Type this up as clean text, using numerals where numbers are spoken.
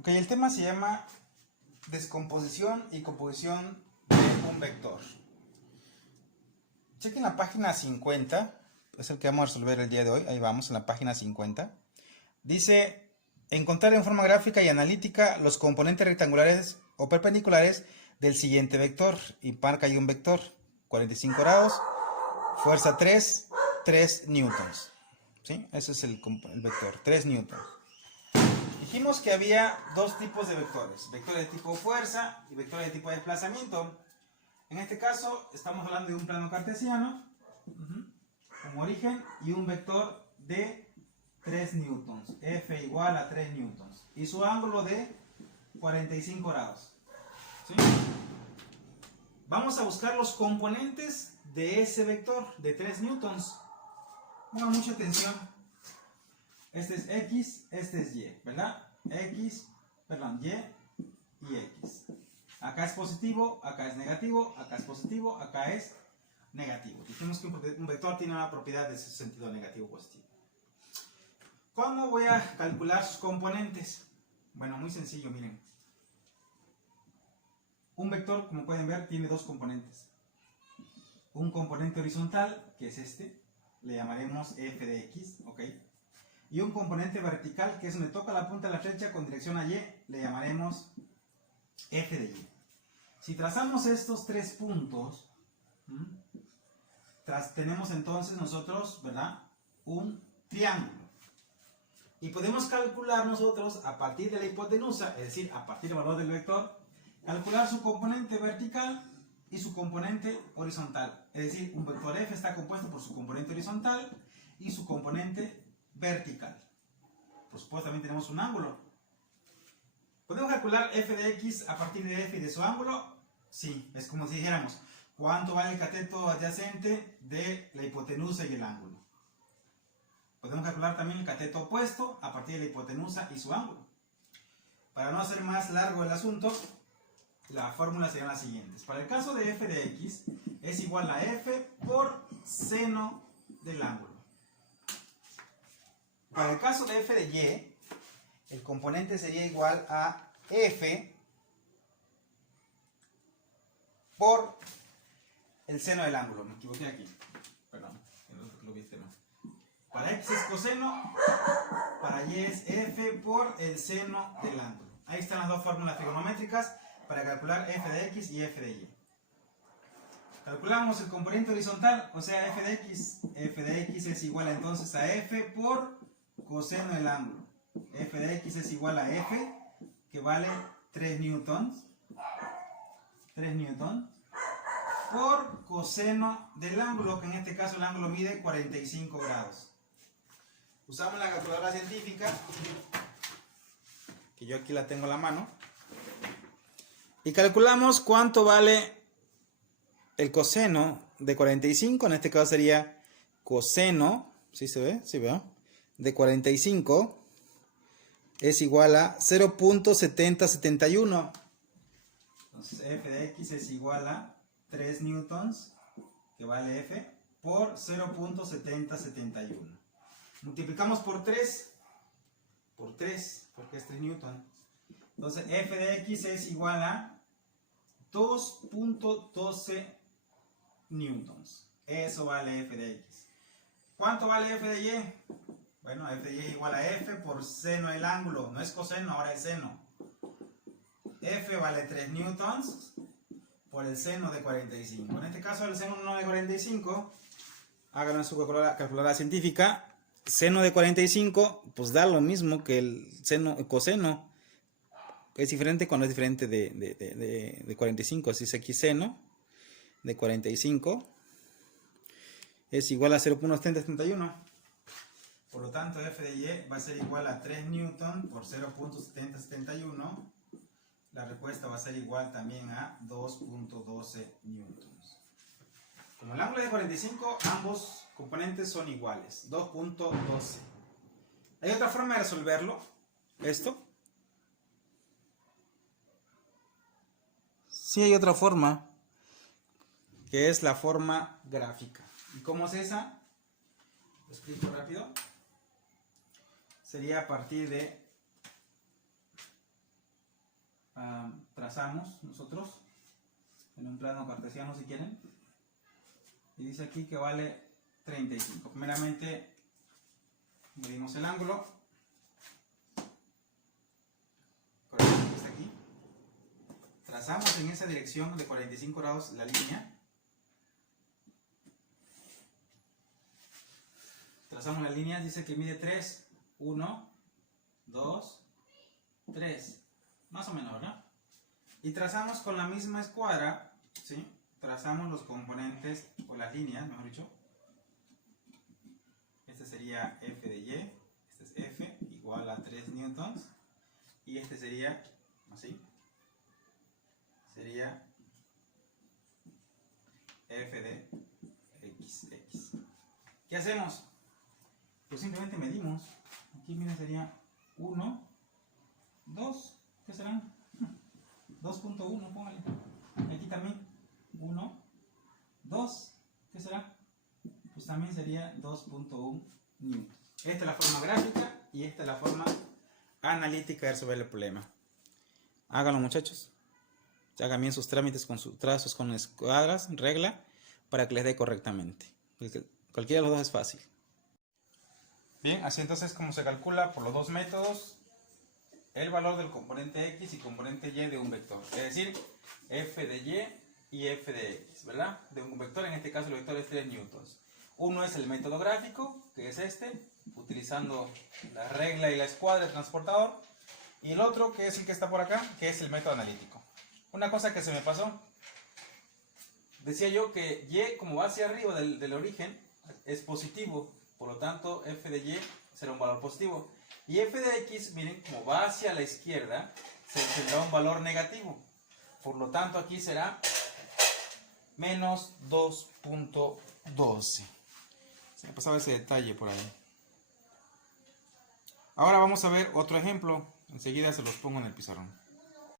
Ok, el tema se llama descomposición y composición de un vector. Chequen la página 50, es el que vamos a resolver el día de hoy. Ahí vamos, en la página 50. Dice, encontrar en forma gráfica y analítica los componentes rectangulares o perpendiculares del siguiente vector. Y marca ahí un vector, 45 grados, fuerza 3 newtons. ¿Sí? Ese es el vector, 3 newtons. Dijimos que había dos tipos de vectores, vectores de tipo fuerza y vectores de tipo desplazamiento. En este caso estamos hablando de un plano cartesiano, como origen, y un vector de 3 newtons, F igual a 3 newtons, y su ángulo de 45 grados. ¿Sí? Vamos a buscar los componentes de ese vector de 3 newtons. Pongan mucha atención. Este es X, este es Y, ¿verdad? Y y X. Acá es positivo, acá es negativo, acá es positivo, acá es negativo. Dijimos que un vector tiene una propiedad de ese sentido negativo-positivo. ¿Cómo voy a calcular sus componentes? Bueno, muy sencillo, miren. Un vector, como pueden ver, tiene dos componentes. Un componente horizontal, que es este, le llamaremos f de x, ¿ok? Y un componente vertical, que es donde toca la punta de la flecha con dirección a y, le llamaremos f de y. Si trazamos estos tres puntos, tenemos entonces nosotros, ¿verdad?, un triángulo. Y podemos calcular nosotros, a partir de la hipotenusa, es decir, a partir del valor del vector, calcular su componente vertical y su componente horizontal. Es decir, un vector f está compuesto por su componente horizontal y su componente vertical. Por supuesto, también tenemos un ángulo. ¿Podemos calcular f de x a partir de f y de su ángulo? Sí, es como si dijéramos, ¿cuánto vale el cateto adyacente de la hipotenusa y el ángulo? Podemos calcular también el cateto opuesto a partir de la hipotenusa y su ángulo. Para no hacer más largo el asunto, la fórmula sería la siguiente. Para el caso de f de x, es igual a f por seno del ángulo. Para el caso de f de y, el componente sería igual a f por el seno del ángulo. Me equivoqué aquí. Perdón, lo viste mal. Para x es coseno, para y es f por el seno del ángulo. Ahí están las dos fórmulas trigonométricas para calcular f de x y f de y. Calculamos el componente horizontal, o sea, f de x. F de x es igual entonces a f por coseno del ángulo. F de x es igual a f, que vale 3 newtons. 3 newtons. Por coseno del ángulo, que en este caso el ángulo mide 45 grados. Usamos la calculadora científica, que yo aquí la tengo a la mano, y calculamos cuánto vale el coseno de 45, en este caso sería coseno, ¿sí se ve? ¿Sí veo? De 45 es igual a 0.7071. Entonces f de x es igual a 3 newtons, que vale f, por 0.7071. Multiplicamos por 3, porque es 3 newtons. Entonces f de x es igual a 2.12 newtons. Eso vale f de x. ¿Cuánto vale f de y? Bueno, f de y es igual a f por seno del ángulo. No es coseno, ahora es seno. F vale 3 newtons por el seno de 45. En este caso el seno no de 45, háganlo en su calculadora científica. Seno de 45 pues da lo mismo que el coseno. Es diferente cuando es diferente de 45. Así es aquí seno de 45 es igual a 0.7071. Por lo tanto f de y va a ser igual a 3 newton por 0.7071. La respuesta va a ser igual también a 2.12 newtons. Como el ángulo es de 45, ambos componentes son iguales, 2.12. ¿Hay otra forma de resolverlo? ¿Esto? Sí hay otra forma, que es la forma gráfica. ¿Y cómo es esa? Lo explico rápido. Sería a partir de trazamos nosotros en un plano cartesiano si quieren, y dice aquí que vale 35. Primeramente medimos el ángulo, está aquí, trazamos en esa dirección de 45 grados la línea, trazamos la línea, dice que mide 3, 1, 2, 3, más o menos, ¿verdad? Y trazamos con la misma escuadra, ¿sí? Trazamos los componentes, o las líneas, mejor dicho. Este sería F de Y, este es F, igual a 3 newtons, y este sería, así, sería F de X. ¿Qué hacemos? Pues simplemente medimos. Aquí miren, sería 1, 2, ¿qué serán? 2.1, póngale. Aquí también 1, 2, ¿qué será? Pues también sería 2.1 newtons. Esta es la forma gráfica y esta es la forma analítica de resolver el problema. Háganlo, muchachos. Hagan bien sus trámites con sus trazos, con escuadras, regla, para que les dé correctamente. Cualquiera de los dos es fácil. Bien, así entonces como se calcula por los dos métodos el valor del componente X y componente Y de un vector. Es decir, F de Y y F de X, ¿verdad? De un vector, en este caso el vector es 3 newtons. Uno es el método gráfico, que es este, utilizando la regla y la escuadra del transportador. Y el otro, que es el que está por acá, que es el método analítico. Una cosa que se me pasó. Decía yo que Y, como va hacia arriba del origen, es positivo. Por lo tanto, F de Y será un valor positivo. Y F de X, miren, como va hacia la izquierda, se tendrá un valor negativo. Por lo tanto, aquí será menos 2.12. Se me pasaba ese detalle por ahí. Ahora vamos a ver otro ejemplo. Enseguida se los pongo en el pizarrón.